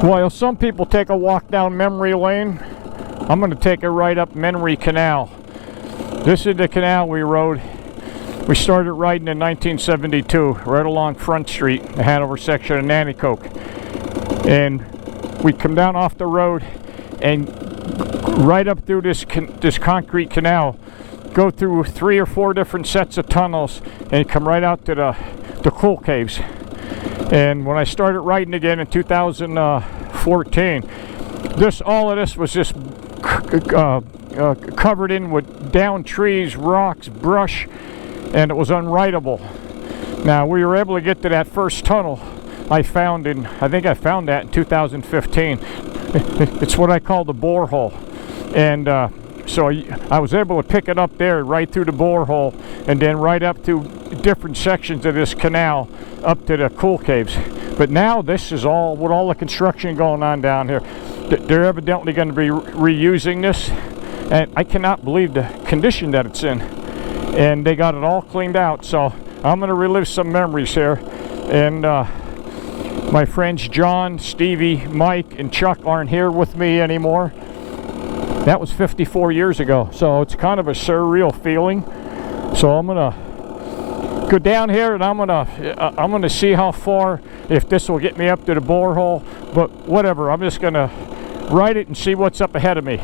While some people take a walk down memory lane, I'm going to take it right up Memory Canal. This is the canal we rode. We started riding in 1972, right along Front Street, the Hanover section of Nanticoke. And we come down off the road and right up through this concrete canal, go through 3 or 4 different sets of tunnels, and come right out to the cool caves. And when I started riding again in 2014, all of this was just covered in with downed trees, rocks, brush, and it was unrideable. Now we were able to get to that first tunnel I think I found that in 2015. It's what I call the borehole. And so I was able to pick it up there right through the borehole and then right up to different sections of this canal up to the cool caves. But now this is all, with all the construction going on down here, they're evidently going to be reusing this. And I cannot believe the condition that it's in. And they got it all cleaned out. So I'm going to relive some memories here. And my friends John, Stevie, Mike, and Chuck aren't here with me anymore. That was 54 years ago, so it's kind of a surreal feeling. So I'm gonna go down here and I'm gonna see how far, if this will get me up to the borehole. But whatever, I'm just gonna ride it and see what's up ahead of me.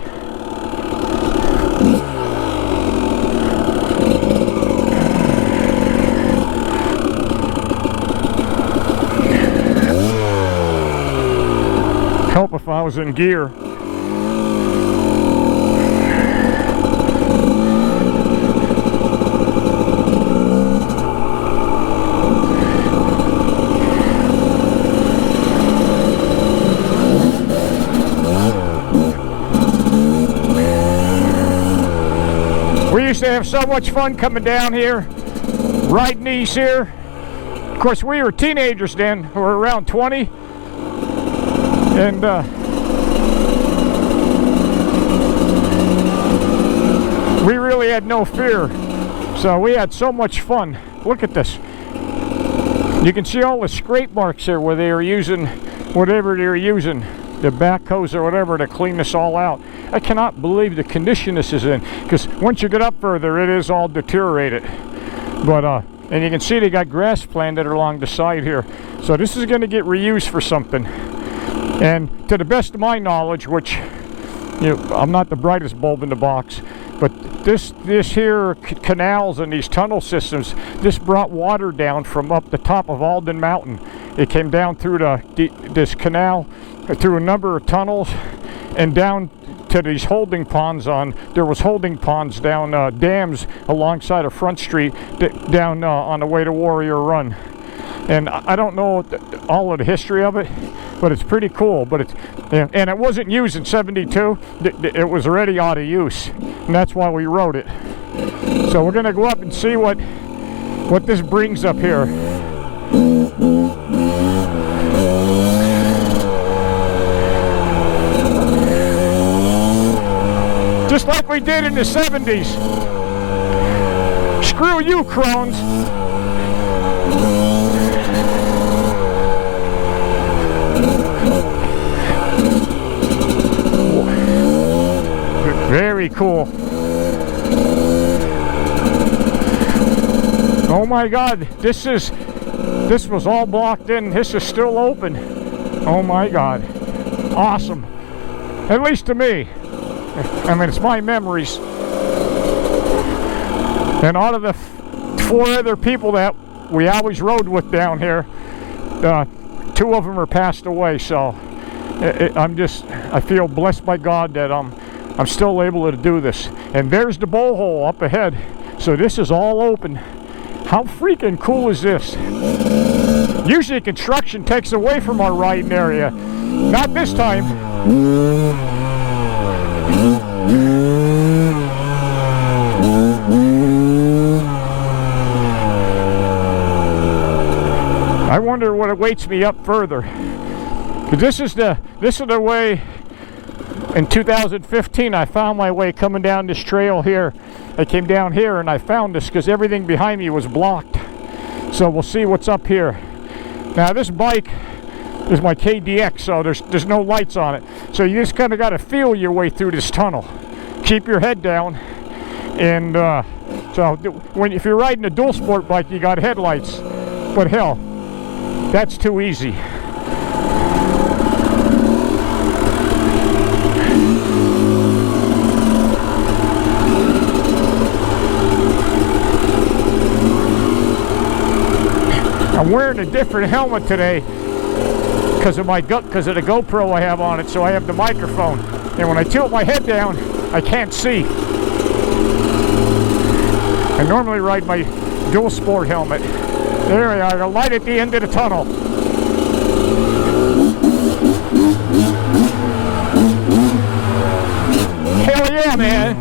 Help if I was in gear. We used to have so much fun coming down here, riding these here. Of course, we were teenagers then, we were around 20. And we really had no fear, so we had so much fun. Look at this. You can see all the scrape marks here where they were using whatever they were using, the backhoes or whatever, to clean this all out. I cannot believe the condition this is in, because once you get up further, it is all deteriorated. But and you can see they got grass planted along the side here, so this is going to get reused for something. And to the best of my knowledge, which, you know, I'm not the brightest bulb in the box, but this here canals and these tunnel systems, this brought water down from up the top of Alden Mountain. It came down through this canal, through a number of tunnels, and down to these holding ponds. There was holding ponds down dams alongside of Front Street, down on the way to Warrior Run. And I don't know all of the history of it, but it's pretty cool. But and it wasn't used in '72. It was already out of use, and that's why we rode it. So we're gonna go up and see what this brings up here. Just like we did in the '70s. Screw you, crones. Very cool. Oh my God, this was all blocked in. This is still open. Oh my God, awesome. At least to me. I mean, it's my memories. And out of the 4 other people that we always rode with down here, 2 of them are passed away. So I feel blessed by God that I'm still able to do this. And there's the bowl hole up ahead. So this is all open. How freaking cool is this? Usually construction takes away from our riding area. Not this time. I wonder what awaits me up further. 'Cause this is the way. In 2015, I found my way coming down this trail here. I came down here and I found this because everything behind me was blocked. So we'll see what's up here. Now this bike, is my KDX, so there's no lights on it. So you just kind of got to feel your way through this tunnel. Keep your head down, and so if you're riding a dual sport bike, you got headlights. But hell, that's too easy. I'm wearing a different helmet today because of the GoPro I have on it, so I have the microphone. And when I tilt my head down, I can't see. I normally ride my dual sport helmet. There we are, the light at the end of the tunnel. Hell yeah, man!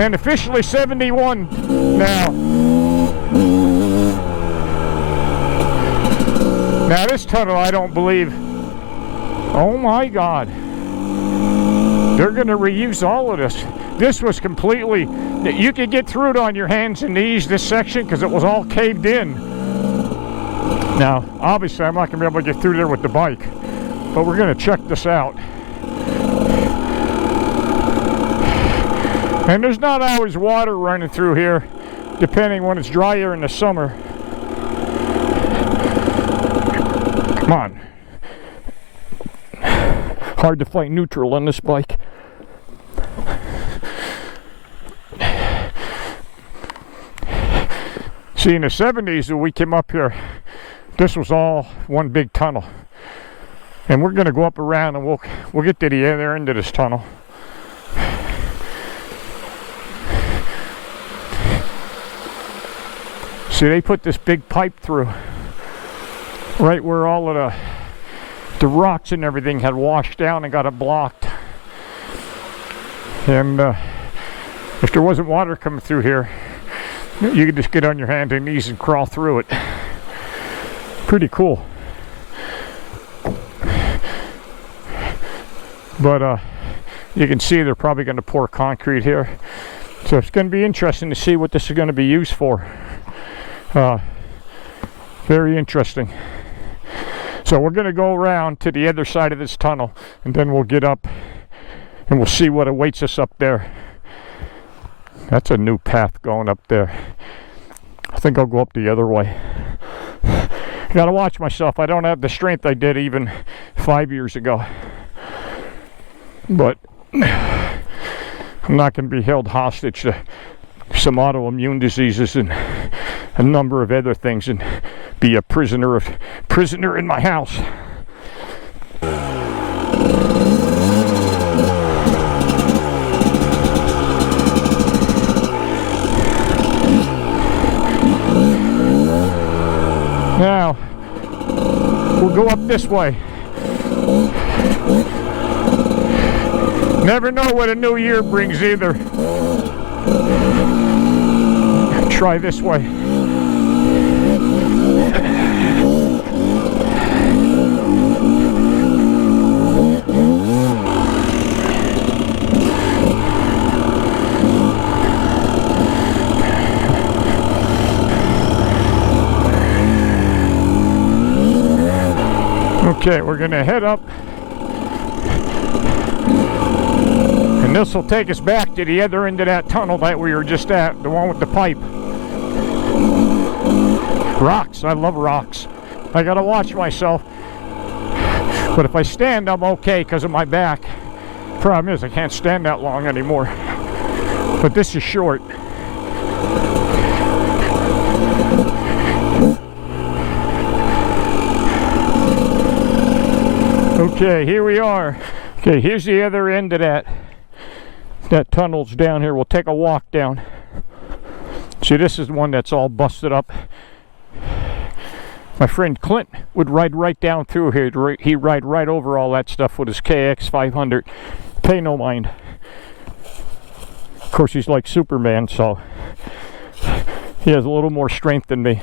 And officially 71 now. Now this tunnel, I don't believe. Oh my God. They're going to reuse all of this. This was completely, you could get through it on your hands and knees, this section, because it was all caved in. Now, obviously, I'm not going to be able to get through there with the bike, but we're going to check this out. And there's not always water running through here, depending when it's drier in the summer. Come on. Hard to find neutral on this bike. See, in the 70s when we came up here, this was all one big tunnel. And we're going to go up around and we'll get to the other end of this tunnel. See, they put this big pipe through right where all of the rocks and everything had washed down and got it blocked. And if there wasn't water coming through here, you could just get on your hands and knees and crawl through it. Pretty cool. But you can see they're probably going to pour concrete here. So it's going to be interesting to see what this is going to be used for. Very interesting. So we're going to go around to the other side of this tunnel, and then we'll get up and we'll see what awaits us up there. That's a new path going up there. I think I'll go up the other way. I gotta watch myself. I don't have the strength I did even 5 years ago. But I'm not going to be held hostage to some autoimmune diseases and a number of other things and be a prisoner in my house. Now, we'll go up this way. Never know what a new year brings either. Try this way. Okay, we're going to head up, and this will take us back to the other end of that tunnel that we were just at, the one with the pipe. Rocks, I love rocks. I got to watch myself, but if I stand, I'm okay because of my back. Problem is, I can't stand that long anymore, but this is short. Okay, here we are. Okay, here's the other end of that tunnel's down here. We'll take a walk down. See, this is the one that's all busted up. My friend Clint would ride right down through here. He'd ride right over all that stuff with his KX 500. Pay no mind. Of course, he's like Superman, so he has a little more strength than me.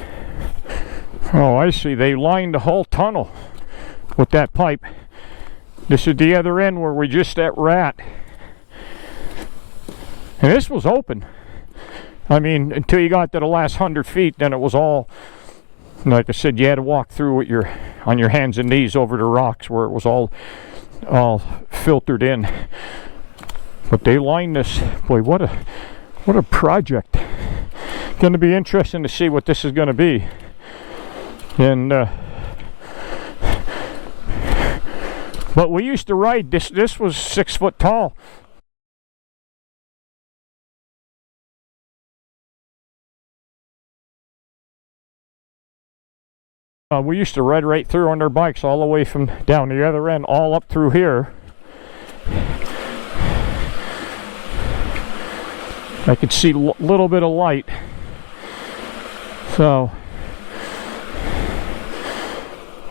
Oh, I see. They lined the whole tunnel with that pipe. This is the other end where we just were at. And this was open. I mean, until you got to the last 100 feet, then it was all, like I said, you had to walk through with on your hands and knees over the rocks where it was all filtered in. But they lined this. Boy, what a project. Going to be interesting to see what this is going to be. And but we used to ride this. This was 6 foot tall. We used to ride right through on their bikes, all the way from down the other end, all up through here. I could see a little bit of light. So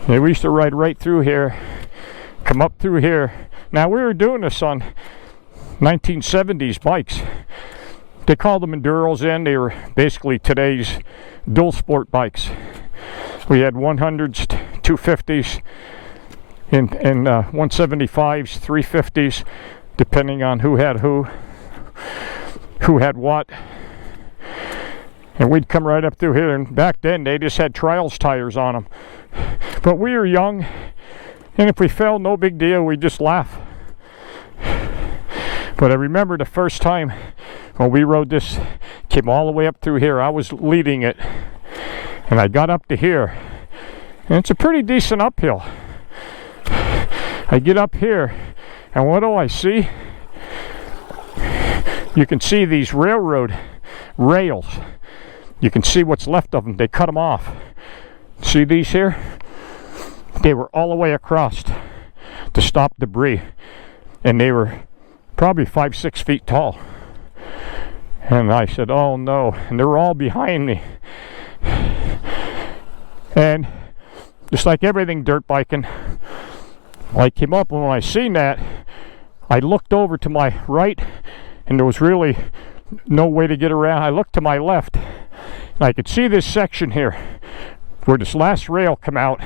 yeah, we used to ride right through here, come up through here. Now we were doing this on 1970s bikes. They called them enduros then. They were basically today's dual sport bikes. We had 100s, 250s, and 175s, 350s, depending on who had what. And we'd come right up through here, and back then they just had trials tires on them. But we were young, and if we fell, no big deal, we'd just laugh. But I remember the first time when we rode this, came all the way up through here. I was leading it, and I got up to here, and it's a pretty decent uphill. I get up here, and what do I see? You can see these railroad rails. You can see what's left of them. They cut them off. See these here? They were all the way across to stop debris, and they were probably 5-6 feet tall. And I said, oh no, and they were all behind me. And just like everything dirt biking, I came up, and when I seen that, I looked over to my right, and there was really no way to get around. I looked to my left, and I could see this section here where this last rail came out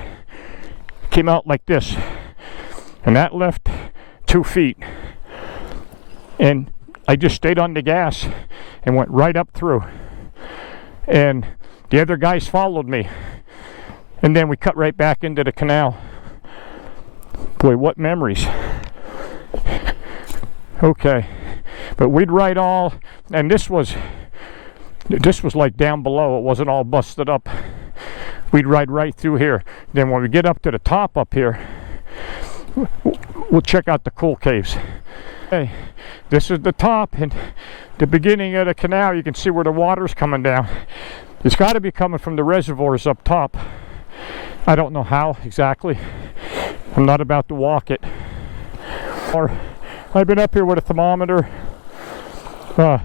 like this, and that left 2 feet, and I just stayed on the gas and went right up through, and the other guys followed me, and then we cut right back into the canal. Boy, what memories. Okay, but we'd ride all, and this was like down below. It wasn't all busted up. We'd ride right through here. Then when we get up to the top up here, we'll check out the cool caves. Okay, this is the top, and the beginning of the canal. You can see where the water's coming down. It's got to be coming from the reservoirs up top. I don't know how exactly. I'm not about to walk it. I've been up here with a thermometer. I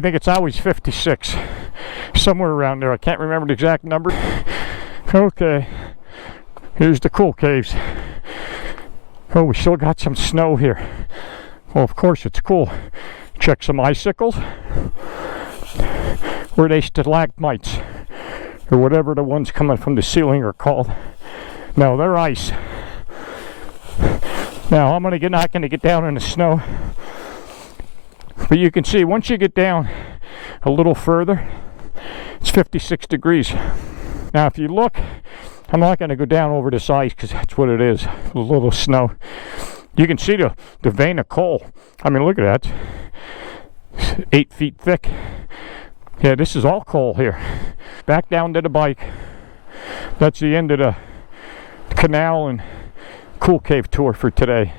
think it's always 56, somewhere around there. I can't remember the exact number. Okay, here's the cool caves. Oh, we still got some snow here. Well, of course it's cool. Check some icicles. Where they stalagmites, or whatever the ones coming from the ceiling are called. No, they're ice. Now I'm not going to get down in the snow, but you can see once you get down a little further, it's 56 degrees. Now if you look, I'm not going to go down over this ice because that's what it is, a little snow. You can see the vein of coal. I mean, look at that. It's 8 feet thick. Yeah, this is all coal here. Back down to the bike. That's the end of the canal and cool cave tour for today.